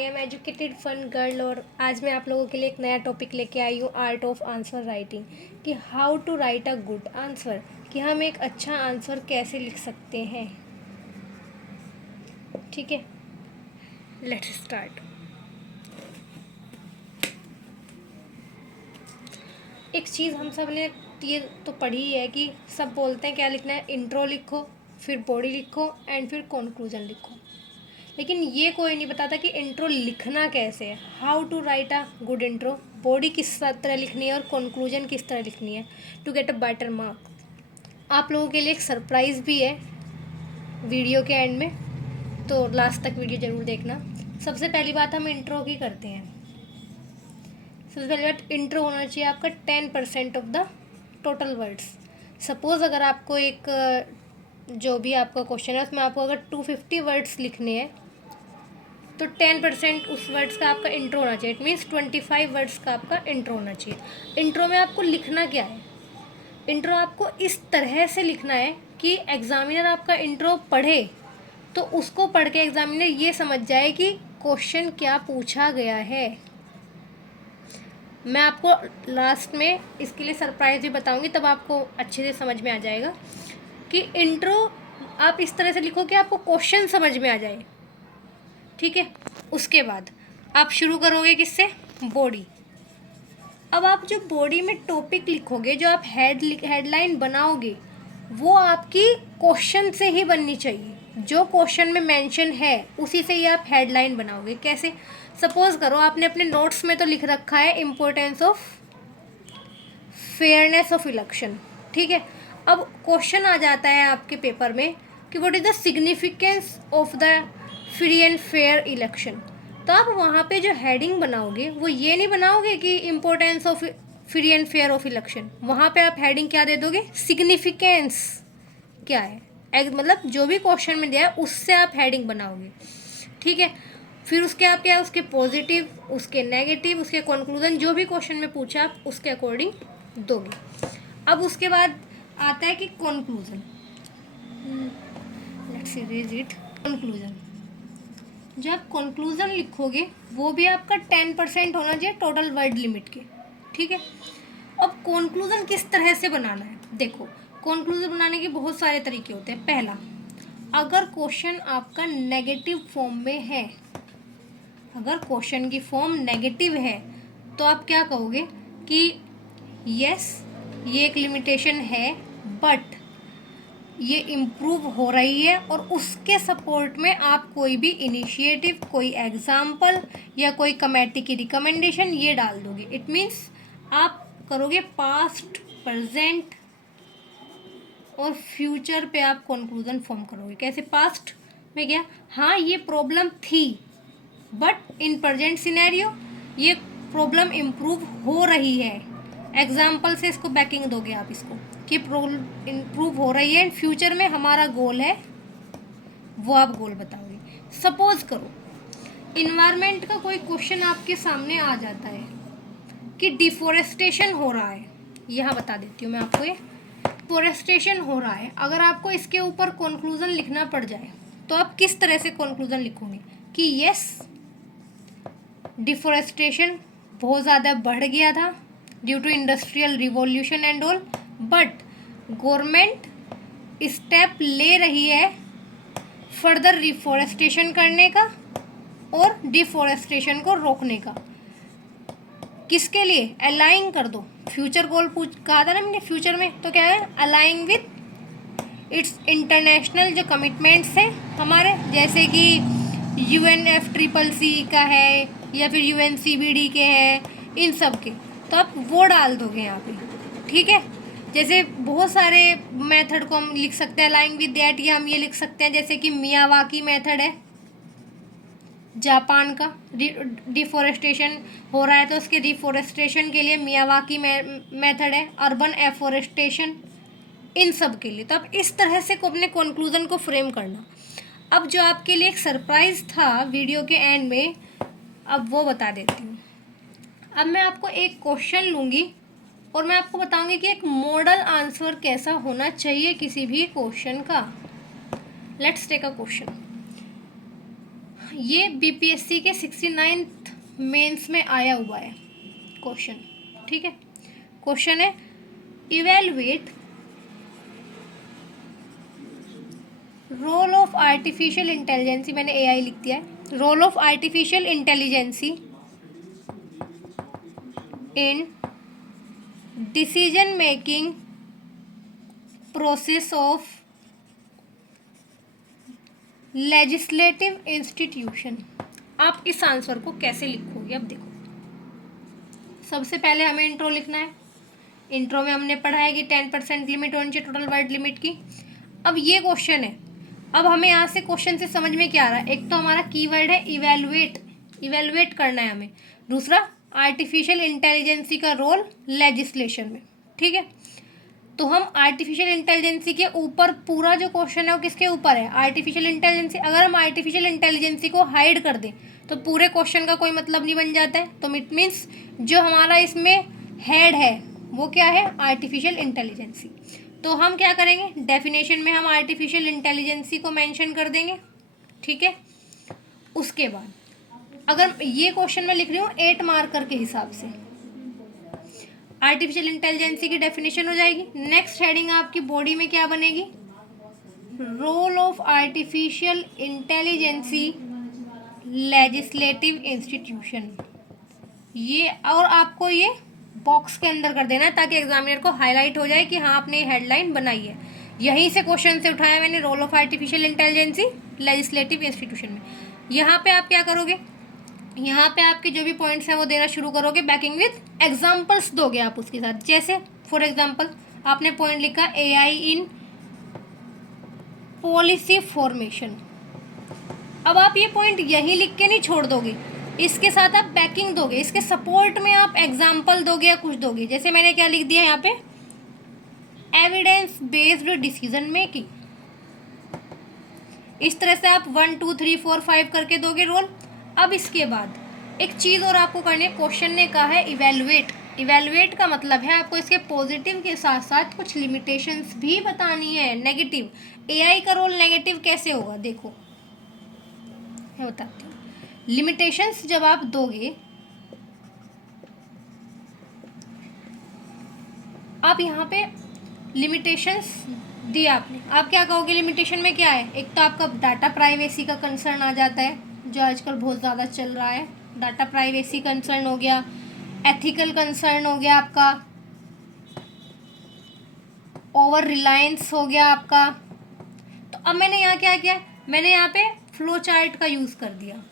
I am educated fun girl और आज मैं आप लोगों के लिए एक नया टॉपिक लेके आई हूँ, आर्ट ऑफ आंसर राइटिंग। कि how to write a good answer, कि हम एक अच्छा आंसर कैसे लिख सकते हैं। ठीक है, लेट्स स्टार्ट। एक चीज़ हम सब ने ये तो पढ़ी ही है कि सब बोलते हैं क्या लिखना है, इंट्रो लिखो, फिर बॉडी लिखो एंड फिर कंक्लूजन लिखो। लेकिन ये कोई नहीं बताता कि इंट्रो लिखना कैसे है, how to write a good intro, body किस तरह लिखनी है और कंक्लूजन किस तरह लिखनी है to get a better mark. आप लोगों के लिए एक सरप्राइज़ भी है वीडियो के एंड में, तो लास्ट तक वीडियो ज़रूर देखना। सबसे पहली बात हम इंट्रो की करते हैं। सबसे पहली बात, इंट्रो होना चाहिए आपका 10% of the total words. Suppose अगर आपको एक जो भी आपका क्वेश्चन है उसमें आपको अगर 250 वर्ड्स लिखने हैं तो 10% उस वर्ड्स का आपका इंट्रो होना चाहिए। इट मीन्स 25 वर्ड्स का आपका इंट्रो होना चाहिए। इंट्रो में आपको लिखना क्या है, इंट्रो आपको इस तरह से लिखना है कि एग्जामिनर आपका इंट्रो पढ़े तो उसको पढ़ के एग्जामिनर ये समझ जाए कि क्वेश्चन क्या पूछा गया है। मैं आपको लास्ट में इसके लिए सरप्राइज भी बताऊंगी, तब आपको अच्छे से समझ में आ जाएगा कि इंट्रो आप इस तरह से लिखो कि आपको क्वेश्चन समझ में आ जाए। ठीक है, उसके बाद आप शुरू करोगे किससे, बॉडी। अब आप जो बॉडी में टॉपिक लिखोगे, जो आप हेडलाइन बनाओगे, वो आपकी क्वेश्चन से ही बननी चाहिए। जो क्वेश्चन में मेंशन है उसी से ही आप हेडलाइन बनाओगे। कैसे, सपोज करो आपने अपने नोट्स में तो लिख रखा है importance of fairness of election. ठीक है, अब क्वेश्चन आ जाता है आपके पेपर में कि what is the significance of the free and fair election. तो आप वहाँ पे जो हेडिंग बनाओगे वो ये नहीं बनाओगे कि importance of free and fair of election. वहाँ पे आप हेडिंग क्या दे दोगे, सिग्निफिकेंस क्या है, मतलब जो भी क्वेश्चन में दिया है उससे आप हेडिंग बनाओगे। ठीक है, फिर उसके आप क्या है, उसके पॉजिटिव, उसके नेगेटिव, उसके कंक्लूजन, जो भी क्वेश्चन में पूछा आप उसके अकॉर्डिंग दोगे। अब उसके बाद आता है कि conclusion. Let's erase it. Conclusion, जब आप कंक्लूजन लिखोगे वो भी आपका 10% होना चाहिए टोटल वर्ड लिमिट के। ठीक है, अब कंक्लूजन किस तरह से बनाना है, देखो कंक्लूजन बनाने के बहुत सारे तरीके होते हैं। पहला, अगर क्वेश्चन आपका नेगेटिव फॉर्म में है, अगर क्वेश्चन की फॉर्म नेगेटिव है तो आप क्या कहोगे कि यस ये एक लिमिटेशन है बट ये इम्प्रूव हो रही है, और उसके सपोर्ट में आप कोई भी इनिशिएटिव, कोई एग्जाम्पल या कोई कमेटी की रिकमेंडेशन ये डाल दोगे। इट मीन्स आप करोगे पास्ट, प्रेजेंट और फ्यूचर पे आप कंक्लूजन फॉर्म करोगे। कैसे, पास्ट में क्या, हाँ ये प्रॉब्लम थी बट इन प्रेजेंट सिनेरियो ये प्रॉब्लम इम्प्रूव हो रही है। एग्जाम्पल से इसको बैकिंग दोगे आप इसको कि प्रॉब्लम इम्प्रूव हो रही है, फ्यूचर में हमारा गोल है, वो आप गोल बताओगे। सपोज करो इन्वायरमेंट का कोई क्वेश्चन आपके सामने आ जाता है कि डिफोरेस्टेशन हो रहा है, यहाँ बता देती हूँ मैं आपको, ये डिफोरेस्टेशन हो रहा है। अगर आपको इसके ऊपर कंक्लूजन लिखना पड़ जाए तो आप किस तरह से कंक्लूजन लिखोगे कि यस डिफोरेस्टेशन बहुत ज़्यादा बढ़ गया था due to industrial revolution and all, but government step ले रही है फर्दर रिफोरेस्टेशन करने का और डिफोरेस्टेशन को रोकने का। किसके लिए, अलाइंग कर दो, फ्यूचर गोल कहा था ना मैंने, फ्यूचर में तो क्या है, अलाइंग विथ इट्स इंटरनेशनल जो कमिटमेंट्स हैं हमारे, जैसे कि UNFCCC का है या फिर UNCBD के हैं, इन सब के, तो आप वो डाल दोगे यहाँ पे। ठीक है, जैसे बहुत सारे मेथड को हम लिख सकते हैं अलाइंग विद दैट, या हम ये लिख सकते हैं जैसे कि मियावाकी मेथड है जापान का, डिफोरेस्टेशन हो रहा है तो उसके डिफोरेस्टेशन के लिए मियावाकी मेथड है, अर्बन एफोरेस्टेशन, इन सब के लिए। तो आप इस तरह से अपने कंक्लूजन को फ्रेम करना। अब जो आपके लिए एक सरप्राइज था वीडियो के एंड में, अब वो बता देती हूँ। अब मैं आपको एक क्वेश्चन लूँगी और मैं आपको बताऊँगी कि एक मॉडल आंसर कैसा होना चाहिए किसी भी क्वेश्चन का। Let's take a question. ये बीपीएससी के 69th मेंस में आया हुआ है क्वेश्चन, ठीक है। क्वेश्चन है evaluate role of artificial intelligence, मैंने एआई लिख दिया है, role of artificial intelligence in decision making process of legislative institution. आप इस आंसर को कैसे लिखोगे? अब देखो, सबसे पहले हमें इंट्रो लिखना है। इंट्रो में हमने पढ़ा है कि 10% लिमिट होनी चाहिए टोटल वर्ड लिमिट की। अब ये क्वेश्चन है, अब हमें यहाँ से क्वेश्चन से समझ में क्या आ रहा है? एक तो हमारा कीवर्ड है इवेलुएट, इवेलुएट करना है हमें। दूसरा आर्टिफिशियल इंटेलिजेंसी का रोल लेजिस्लेशन में, ठीक है। तो हम आर्टिफिशियल इंटेलिजेंसी के ऊपर पूरा जो क्वेश्चन है वो किसके ऊपर है? Artificial intelligence. अगर हम आर्टिफिशियल इंटेलिजेंसी को हाइड कर दें तो पूरे क्वेश्चन का कोई मतलब नहीं बन जाता है। तो इट मीन्स जो हमारा इसमें हेड है वो क्या है? Artificial intelligence. तो हम क्या करेंगे? डेफिनेशन में हम आर्टिफिशियल इंटेलिजेंसी को मेंशन कर देंगे, ठीक है। उसके बाद अगर ये क्वेश्चन मैं लिख रही हूँ 8 मार्कर के हिसाब से, आर्टिफिशियल इंटेलिजेंसी की डेफिनेशन हो जाएगी। नेक्स्ट हेडिंग आपकी बॉडी में क्या बनेगी? Role of artificial intelligence legislative institution. ये और आपको ये बॉक्स के अंदर कर देना है ताकि एग्जामिनर को हाईलाइट हो जाए कि हाँ आपने हेडलाइन बनाई है। यहीं से क्वेश्चन से उठाया मैंने, role of artificial intelligence legislative institution में। यहाँ पे आप क्या करोगे? यहाँ पे आपके जो भी पॉइंट्स हैं वो देना शुरू करोगे, बैकिंग विद एग्जाम्पल्स दोगे आप उसके साथ। जैसे फॉर एग्जाम्पल आपने पॉइंट लिखा एआई इन पॉलिसी फॉर्मेशन। अब आप ये पॉइंट यहीं लिख के नहीं छोड़ दोगे, इसके साथ आप बैकिंग दोगे, इसके सपोर्ट में आप एग्जाम्पल दोगे या कुछ दोगे। जैसे मैंने क्या लिख दिया यहाँ पे, एविडेंस बेस्ड डिसीजन मेकिंग। इस तरह से आप 1 2 3 4 5 करके दोगे रोल। अब इसके बाद एक चीज़ और आपको करनी है, क्वेश्चन ने कहा है इवेलुएट। इवेलुएट का मतलब है आपको इसके पॉजिटिव के साथ साथ कुछ लिमिटेशंस भी बतानी है, नेगेटिव। एआई का रोल नेगेटिव कैसे होगा? देखो मैं बताती हूँ। लिमिटेशंस जब आप दोगे, आप यहाँ पे लिमिटेशंस दिया आपने, आप क्या कहोगे? लिमिटेशन में क्या है? एक तो आपका डाटा प्राइवेसी का कंसर्न आ जाता है जो आजकल बहुत ज़्यादा चल रहा है। डाटा प्राइवेसी कंसर्न हो गया, एथिकल कंसर्न हो गया आपका, ओवर रिलायंस हो गया आपका। तो अब मैंने यहाँ क्या किया? मैंने यहाँ पे फ्लो चार्ट का यूज़ कर दिया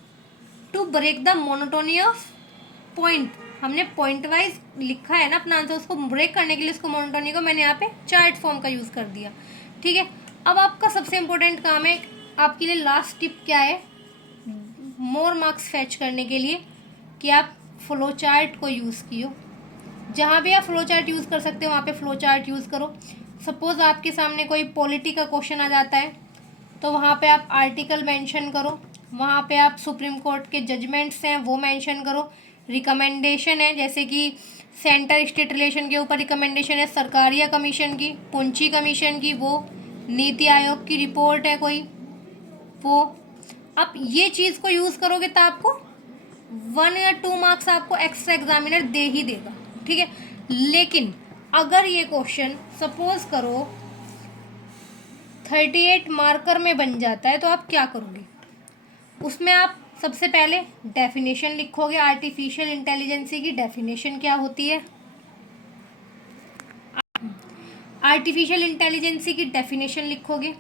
to break the monotony of point. हमने पॉइंट वाइज लिखा है ना अपना आंसर, उसको ब्रेक करने के लिए उसको मोनोटोनी को मैंने यहाँ पे चार्ट फॉर्म का यूज़ कर दिया, ठीक है। अब आपका सबसे इम्पोर्टेंट काम है, आपके लिए लास्ट टिप क्या है मोर मार्क्स फैच करने के लिए, कि आप फ्लो चार्ट को यूज़ कियो। जहाँ भी आप फ्लो चार्ट यूज़ कर सकते हो वहाँ पे फ्लो चार्ट यूज़ करो। सपोज़ आपके सामने कोई पॉलिटी का क्वेश्चन आ जाता है तो वहाँ पे आप आर्टिकल मेंशन करो, वहाँ पे आप सुप्रीम कोर्ट के जजमेंट्स हैं वो मेंशन करो। रिकमेंडेशन है, जैसे कि सेंटर स्टेट रिलेशन के ऊपर रिकमेंडेशन है सरकारिया कमीशन की, पुंची कमीशन की, वो नीति आयोग की रिपोर्ट है कोई, वो आप ये चीज़ को यूज़ करोगे तो आपको 1 या 2 मार्क्स आपको एक्स्ट्रा एग्जामिनर दे ही देगा, ठीक है। लेकिन अगर ये क्वेश्चन सपोज करो 38 मार्कर में बन जाता है तो आप क्या करोगे? उसमें आप सबसे पहले डेफिनेशन लिखोगे। आर्टिफिशियल इंटेलिजेंसी की डेफिनेशन क्या होती है? आर्टिफिशियल इंटेलिजेंसी की डेफिनेशन लिखोगे।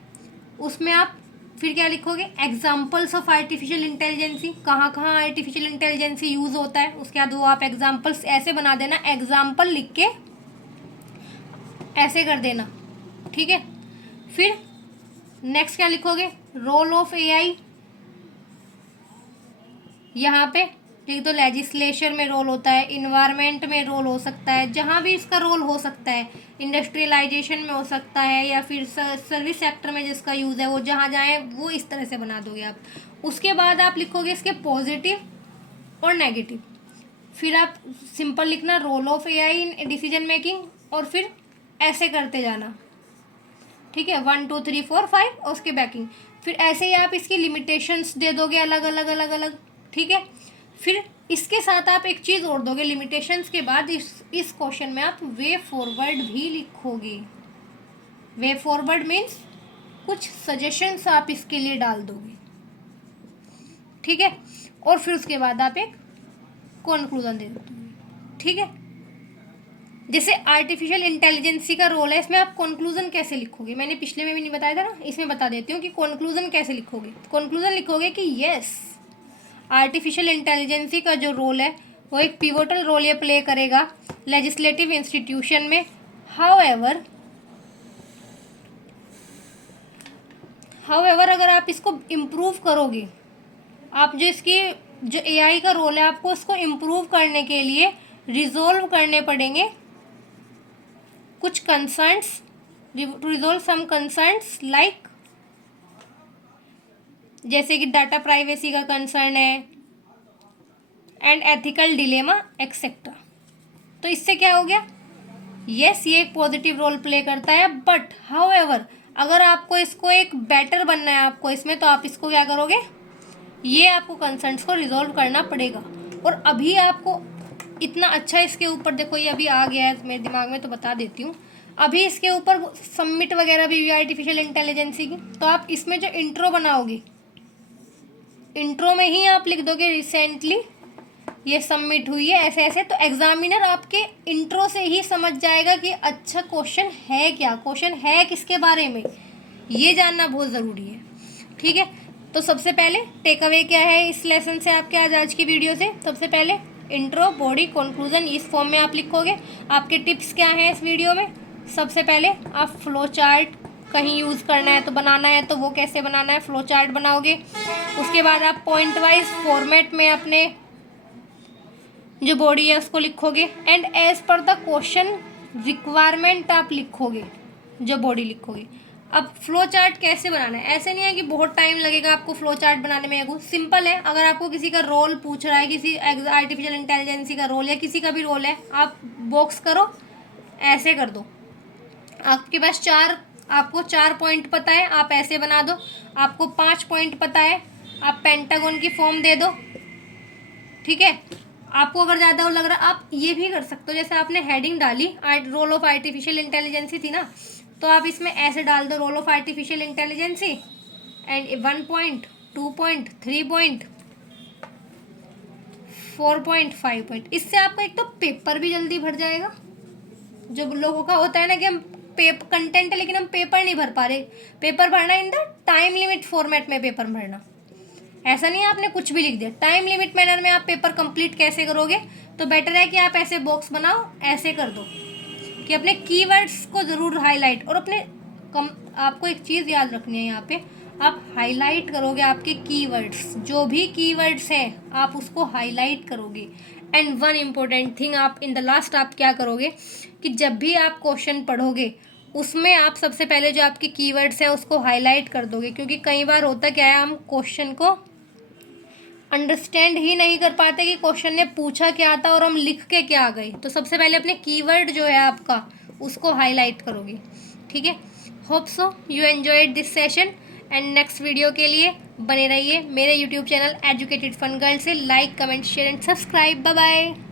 उसमें आप फिर क्या लिखोगे? एग्जाम्पल्स ऑफ आर्टिफिशियल इंटेलिजेंसी, कहाँ कहाँ आर्टिफिशियल इंटेलिजेंसी यूज़ होता है। उसके बाद वो आप एग्जाम्पल्स ऐसे बना देना, एग्जाम्पल लिख के ऐसे कर देना, ठीक है। फिर नेक्स्ट क्या लिखोगे? Role of AI. यहाँ पे लिख दो लेजिस्लेशन में रोल होता है, इन्वायरमेंट में रोल हो सकता है, जहाँ भी इसका रोल हो सकता है, इंडस्ट्रियलाइजेशन में हो सकता है, या फिर सर्विस सेक्टर में जिसका यूज़ है वो जहाँ जाए वो इस तरह से बना दोगे आप। उसके बाद आप लिखोगे इसके पॉजिटिव और नेगेटिव। फिर आप सिंपल लिखना role of AI in decision making, और फिर ऐसे करते जाना, ठीक है। 1 2 3 4 5 और उसके बैकिंग। फिर ऐसे ही आप इसकी लिमिटेशंस दे दोगे अलग अलग अलग अलग, ठीक है। फिर इसके साथ आप एक चीज़ और दोगे, लिमिटेशंस के बाद इस क्वेश्चन में आप वे फॉरवर्ड भी लिखोगे। वे फॉरवर्ड मीन्स कुछ सजेशंस आप इसके लिए डाल दोगे, ठीक है। और फिर उसके बाद आप एक कंक्लूजन दे दोगे, ठीक है। जैसे आर्टिफिशियल इंटेलिजेंसी का रोल है, इसमें आप कंक्लूजन कैसे लिखोगे, मैंने पिछले में भी नहीं बताया था ना, इसमें बता देती हूँ कि कंक्लूजन कैसे लिखोगे। कंक्लूजन लिखोगे कि यस, आर्टिफिशियल इंटेलिजेंसी का जो रोल है वो एक पिवोटल रोल ये प्ले करेगा लेजिस्लेटिव इंस्टीट्यूशन में। हाउएवर अगर आप इसको इम्प्रूव करोगे, आप जो इसकी जो एआई का रोल है आपको उसको इम्प्रूव करने के लिए रिजोल्व करने पड़ेंगे कुछ कंसर्न्स, रिजोल्व सम कंसर्न्स लाइक, जैसे कि डाटा प्राइवेसी का कंसर्न है एंड एथिकल डिलेमा एक्सेट्रा। तो इससे क्या हो गया, यस ये एक पॉजिटिव रोल प्ले करता है, बट हाउएवर अगर आपको इसको एक बेटर बनना है आपको इसमें, तो आप इसको क्या करोगे, ये आपको कंसर्न्स को रिजोल्व करना पड़ेगा। और अभी आपको इतना अच्छा इसके ऊपर देखो, ये अभी आ गया है मेरे दिमाग में तो बता देती हूँ। अभी इसके ऊपर सबमिट वगैरह भी हुई आर्टिफिशियल इंटेलिजेंसी की, तो आप इसमें जो इंट्रो बनाओगे, इंट्रो में ही आप लिख दोगे रिसेंटली ये सबमिट हुई है ऐसे ऐसे, तो एग्जामिनर आपके इंट्रो से ही समझ जाएगा कि अच्छा क्वेश्चन है क्या, क्वेश्चन है किसके बारे में, ये जानना बहुत ज़रूरी है, ठीक है। तो सबसे पहले टेक अवे क्या है इस लेसन से आपके आज की वीडियो से, सबसे पहले इंट्रो, बॉडी, कंक्लूजन इस फॉर्म में आप लिखोगे। आपके टिप्स क्या हैं इस वीडियो में, सबसे पहले आप फ्लो चार्ट कहीं यूज़ करना है तो बनाना है, तो वो कैसे बनाना है, फ्लो चार्ट बनाओगे। उसके बाद आप पॉइंट वाइज फॉर्मेट में अपने जो बॉडी है उसको लिखोगे and as per the question requirement आप लिखोगे जो बॉडी लिखोगे। अब फ्लो चार्ट कैसे बनाना है, ऐसे नहीं है कि बहुत टाइम लगेगा आपको फ्लो चार्ट बनाने में, वो सिंपल है। अगर आपको किसी का रोल पूछ रहा है, किसी आर्टिफिशियल इंटेलिजेंसी का रोल या किसी का भी रोल है, आप बॉक्स करो, ऐसे कर दो। आपके पास आपको 4 पॉइंट पता है, आप ऐसे बना दो। आपको 5 पॉइंट पता है, आप पेंटागन की फॉर्म दे दो, ठीक है। आपको अगर ज़्यादा लग रहा आप ये भी कर सकते हो, जैसे आपने हेडिंग डाली रोल ऑफ आर्टिफिशियल इंटेलिजेंसी थी ना, तो आप इसमें ऐसे डाल दो role of artificial intelligence and 1 point, 2 point, 3 point, 4 point, 5 point. इससे आपका एक तो पेपर भी जल्दी भर जाएगा। जो लोगों का होता है ना कि हम कंटेंट है लेकिन हम पेपर नहीं भर पा रहे, पेपर भरना in the time limit format में पेपर भरना, ऐसा नहीं है आपने कुछ भी लिख दिया। टाइम लिमिट मैनर में आप पेपर कंप्लीट कैसे करोगे, तो बेटर है कि आप ऐसे बॉक्स बनाओ, ऐसे कर दो कि अपने कीवर्ड्स को ज़रूर हाईलाइट, और अपने आपको एक चीज़ याद रखनी है, यहाँ पे आप हाईलाइट करोगे आपके कीवर्ड्स, जो भी कीवर्ड्स हैं आप उसको हाईलाइट करोगे। एंड वन इम्पोर्टेंट थिंग, आप इन द लास्ट आप क्या करोगे कि जब भी आप क्वेश्चन पढ़ोगे उसमें आप सबसे पहले जो आपके कीवर्ड्स हैं उसको हाईलाइट कर दोगे, क्योंकि कई बार होता क्या है, हम क्वेश्चन को अंडरस्टैंड ही नहीं कर पाते कि क्वेश्चन ने पूछा क्या था और हम लिख के क्या आ गए। तो सबसे पहले अपने कीवर्ड जो है आपका उसको हाईलाइट करोगे, ठीक है। Hope so you enjoyed this session and next video के लिए बने रहिए मेरे YouTube channel educated fun girl से। Like, comment, share and subscribe. Bye bye.